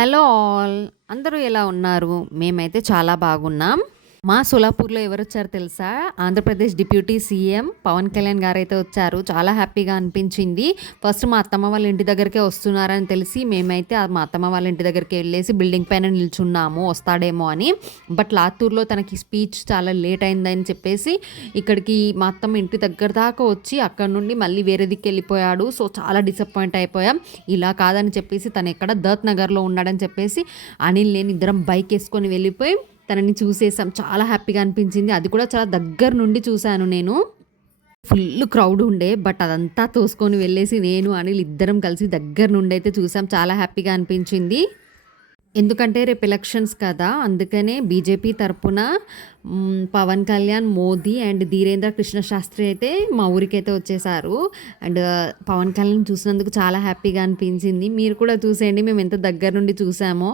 Hello all! అందరూ ఎలా ఉన్నారు? మేమైతే చాలా బాగున్నాం. మా సోలాపూర్‌లో ఎవరొచ్చారో తెలుసా? ఆంధ్రప్రదేశ్ డిప్యూటీ సీఎం పవన్ కళ్యాణ్ గారైతే వచ్చారు. చాలా హ్యాపీగా అనిపించింది. ఫస్ట్ మా అత్తమ్మ వాళ్ళ ఇంటి దగ్గరికే వస్తున్నారని తెలిసి మేమైతే మా అత్తమ్మ వాళ్ళ ఇంటి దగ్గరికి వెళ్ళేసి బిల్డింగ్ పైన నిల్చున్నాము వస్తాడేమో అని. బట్ లాతూర్‌లో తనకి స్పీచ్ చాలా లేట్ అయిందని చెప్పేసి ఇక్కడికి మా అత్తమ్మ ఇంటి దగ్గర దాకా వచ్చి అక్కడి నుండి మళ్ళీ వేరే దిక్కెళ్ళిపోయాడు. సో, చాలా డిసప్పాయింట్ అయిపోయాం. ఇలా కాదని చెప్పేసి తను ఎక్కడ దత్ నగర్‌లో ఉన్నాడని చెప్పేసి అనిల్, నేను ఇద్దరం బైక్ ఏసుకొని వెళ్ళిపోయి తనని చూసేసాం. చాలా హ్యాపీగా అనిపించింది. అది కూడా చాలా దగ్గర నుండి చూశాను నేను. ఫుల్ క్రౌడ్ ఉండే. బట్ అదంతా తోసుకొని వెళ్ళేసి నేను, అనిల్ ఇద్దరం కలిసి దగ్గర నుండి అయితే చూసాం. చాలా హ్యాపీగా అనిపించింది. ఎందుకంటే రేపు ఎలక్షన్స్ కదా! అందుకనే బీజేపీ తరపున పవన్ కళ్యాణ్, మోదీ అండ్ ధీరేంద్ర కృష్ణ శాస్త్రి అయితే మా ఊరికైతే వచ్చేసారు. అండ్ పవన్ కళ్యాణ్ చూసినందుకు చాలా హ్యాపీగా అనిపించింది. మీరు కూడా చూసేయండి మేము ఎంత దగ్గర నుండి చూసామో.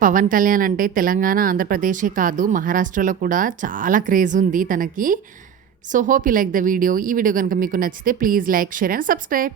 పవన్ కళ్యాణ్ అంటే తెలంగాణ, ఆంధ్రప్రదేశే కాదు మహారాష్ట్రలో కూడా చాలా క్రేజ్ ఉంది తనకి. So hope you like the video. ఈ వీడియో కనుక మీకు నచ్చితే please like, share and subscribe.